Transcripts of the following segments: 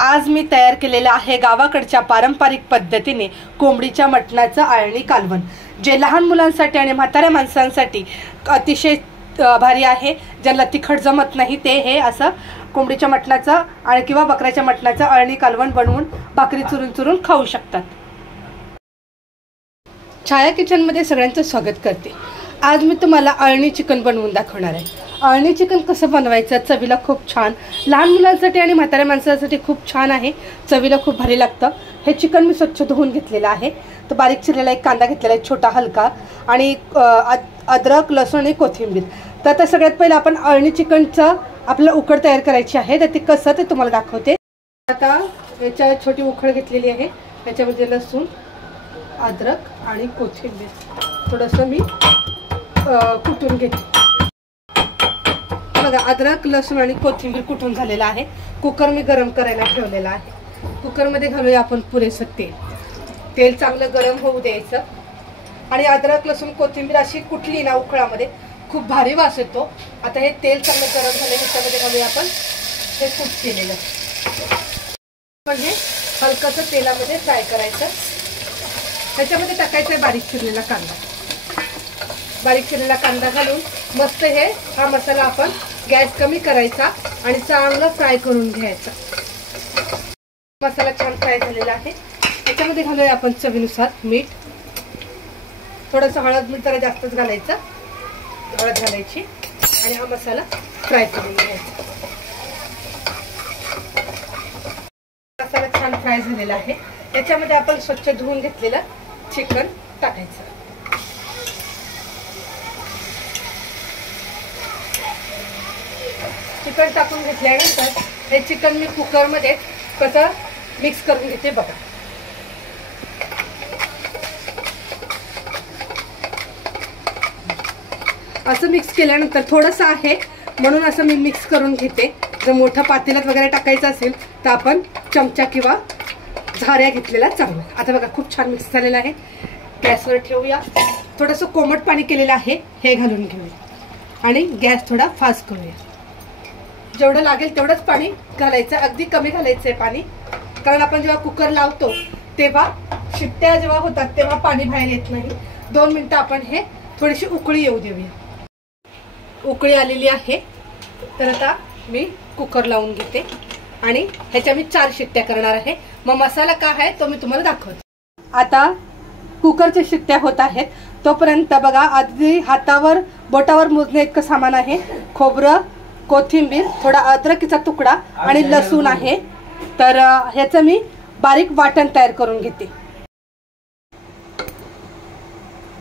आज मी तयार केलेलं आहे गावाकडच्या पारंपरिक पद्धतीने कोंबडीच्या मटणाचं आळणी कालवण, जे लहान मुलांसाठी आणि म्हाताऱ्या माणसांसाठी अतिशय भारी आहे। ज्यांना तिखट जमत नाही ते हे असं कोंबडीच्या मटणाचं आणि किंवा बकऱ्याच्या मटणाचं आळणी कालवण बनवून भाकरी चुरून चुरून खाऊ शकतात। छाया किचनमध्ये सगळ्यांचं स्वागत करते। आज मी तुम्हाला आळणी चिकन बनवून दाखवणार आहे। आळणी चिकन कसं बनवायचं, चवीला खूप छान, लहान मुलांसाठी आणि म्हाताऱ्या माणसांसाठी खूप छान आहे, चवीला खूप भारी लागतं। हे चिकन मी स्वच्छ धुवून घेतलेलं आहे। तर बारीक चिरलेला एक कांदा घेतलेला आहे छोटा हलका, आणि अद्रक लसूण आणि कोथिंबीर। तर आता सगळ्यात पहिलं आपण आळणी चिकनचं आपल्याला उकड तयार करायची आहे, तर ते कसं ते तुम्हाला दाखवते। आता याच्या छोटी उकड घेतलेली आहे, याच्यामध्ये लसूण अद्रक आणि कोथिंबीर थोडंसं मी कुटून घेते। बघा अद्रक लसूण आणि कोथिंबीर कुटून झालेला आहे। कुकर मी गरम करायला ठेवलेला आहे। कुकरमध्ये घालूया आपण पुरेसं तेल। तेल चांगलं गरम होऊ द्यायचं, आणि अद्रक लसूण कोथिंबीर अशी कुटली ना उकळामध्ये खूप भारी वास येतो। आता हे तेल चांगलं गरम झाले, ह्याच्यामध्ये घालूया आपण हे कूट केलेलं, म्हणजे हलकसं तेलामध्ये फ्राय करायचं। ह्याच्यामध्ये टाकायचा आहे बारीक चिरलेला कांदा। बारीक चिरलेला कांदा घालून मस्त हा मसाला आपण गॅस कमी करायचा आणि चांगलं फ्राय करून घ्यायचा। मसाला छान फ्राय झालेला आहे। याच्यामध्ये घालूया आपण चवीनुसार मीठ, थोडंसं हळद, मीठ जरा जास्तच घालायचं, हळद घालायची, आणि हा मसाला फ्राय करून घ्यायचा। मसाला छान फ्राय झालेला आहे। याच्यामध्ये आपण स्वच्छ धुवून घेतलेलं चिकन टाकायचं। चिकन टाकून घेतल्यानंतर हे चिकन मी कुकरमध्ये कसं मिक्स करून घेते बघा। असं मिक्स केल्यानंतर थोडंसं आहे म्हणून असं मी मिक्स करून घेते। जर मोठं पातेल्यात वगैरे टाकायचं असेल तर आपण चमचा किंवा झाऱ्या घेतलेला चांगला। आता बघा खूप छान मिक्स झालेला आहे। गॅसवर ठेवूया। थोडंसं कोमट पाणी केलेलं आहे हे घालून घेऊया, आणि गॅस थोडा फास्ट करूया। जेवढं लागेल तेवढंच पाणी घालायचं, अगदी कमी घालायचं आहे पाणी, कारण आपण जेव्हा कुकर लावतो तेव्हा शिट्ट्या जेव्हा होतात तेव्हा पाणी बाहेर येत नाही। 2 मिनिटं आपण हे थोडीशी उकळी येऊ देऊया। उकळी आलेली आहे, तर आता मी कुकर लावून घेते आणि ह्याच्या मी 4 शिट्ट्या करणार आहे। मग मसाला काय आहे तो मी तुम्हाला दाखवते। आता कुकरच्या शिट्ट्या होत आहेत, तोपर्यंत बघा आधी हातावर बोटावर मोजणे इतकं सामान आहे। खोबरं, कोथिंबीर, थोडा अद्रकीचा तुकडा आणि लसूण आहे। तर ह्याचं मी बारीक वाटण तयार करून घेते।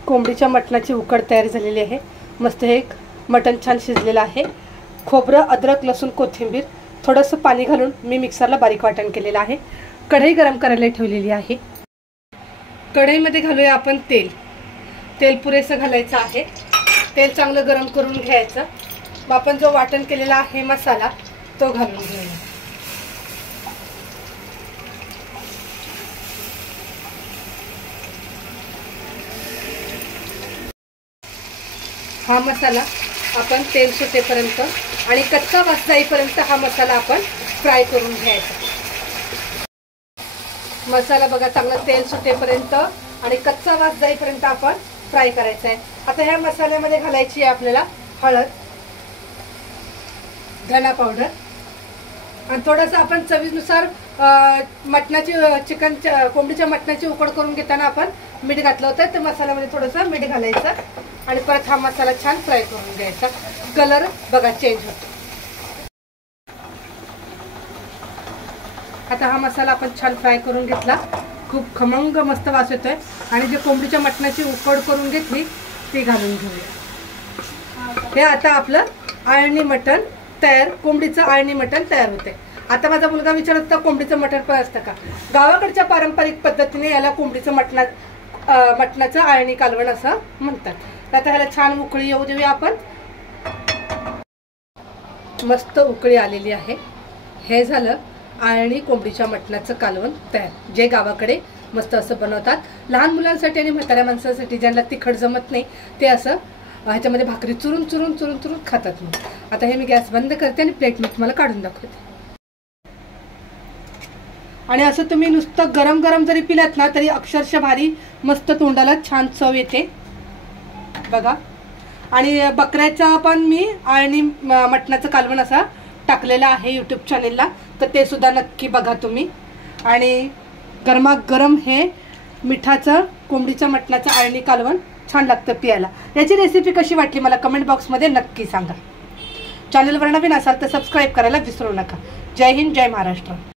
कोंबडीच्या मटणाची उकड तयार झालेली आहे। मस्त हे मटण छान शिजलेलं आहे। खोबरं, अद्रक, लसूण, कोथिंबीर, थोडंसं पाणी घालून मी मिक्सरला बारीक वाटण केलेलं आहे। कढई गरम करायला ठेवलेली आहे। कढईमध्ये घालूया आपण तेल। तेल पुरेसं घालायचं आहे। तेल चांगलं गरम करून घ्यायचं। मग आपण जो वाटण केलेला आहे मसाला तो घालून घेऊया। हा मसाला आपण तेल सुटेपर्यंत आणि कच्चा वास जाईपर्यंत हा मसाला आपण फ्राय करून घ्यायचा। मसाला बघा चांगला तेल सुटेपर्यंत आणि कच्चा वास जाईपर्यंत आपण फ्राय करायचा आहे। आता ह्या मसाल्यामध्ये घालायची आहे आपल्याला हळद, धना पावडर, आणि थोडंसं आपण चवीनुसार मटणाची कोंबडीच्या मटणाची उकड करून घेताना आपण मीठ घातलं होतं, तर मसाल्यामध्ये थोडंसं मीठ घालायचं आणि परत हा मसाला छान फ्राय करून घ्यायचा। कलर बघा चेंज होतो। आता हा मसाला आपण छान फ्राय करून घेतला, खूप खमंग मस्त वास येतोय, आणि जे कोंबडीच्या मटणाची उकड करून घेतली ती घालून घेऊया। हे आता आपलं आळणी मटण तयार, कोंबडीचं आळणी मटण तयार होते। आता माझा मुलगा विचारत होता कोंबडीचं मटण पण असतं का? गावाकडच्या पारंपरिक पद्धतीने याला कोंबडीचं मटणाचं आळणी कालवण असं म्हणतात। आता ह्याला छान उकळी येऊ देऊया आपण। मस्त उकळी आलेली आहे। हे झालं आळणी कोंबडीच्या मटणाचं कालवण तयार, जे गावाकडे मस्त असं बनवतात। लहान मुलांसाठी आणि म्हाताऱ्या माणसांसाठी ज्यांना तिखट जमत नाही ते असं ह्याच्यामध्ये भाकरी चुरून चुरून चुरून चुरून खातात। आता हे मी गॅस बंद करते आणि प्लेट मी तुम्हाला काढून दाखवते। आणि असं तुम्ही नुसतं गरम गरम जरी पिलात ना तरी अक्षरशः भारी मस्त तोंडाला छान चव येते बघा. आणि बकऱ्याचा पण मी आणि मटणाचं कालवण असा टाकलेला आहे यूट्यूब चॅनेलला, तर ते सुद्धा नक्की बघा तुम्ही. आणि गरमागरम हे मिठाचं कोंबडीच्या मटणाचं आळणी कालवण छान लागतं पियाला. याची रेसिपी कशी वाटली मला कमेंट बॉक्समध्ये नक्की सांगा. चॅनलवर नवीन असाल तर सबस्क्राईब करायला विसरू नका. जय हिंद, जय महाराष्ट्र.